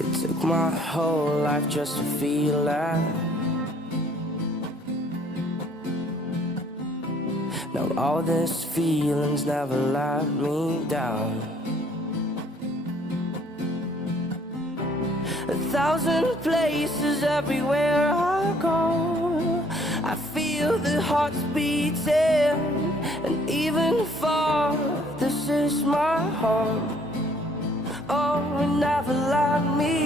It took my whole life just to feel that. Now all these feelings never let me down. 1,000 places everywhere I go, I feel the hearts beating, and even far, this is my home. Oh, it never let me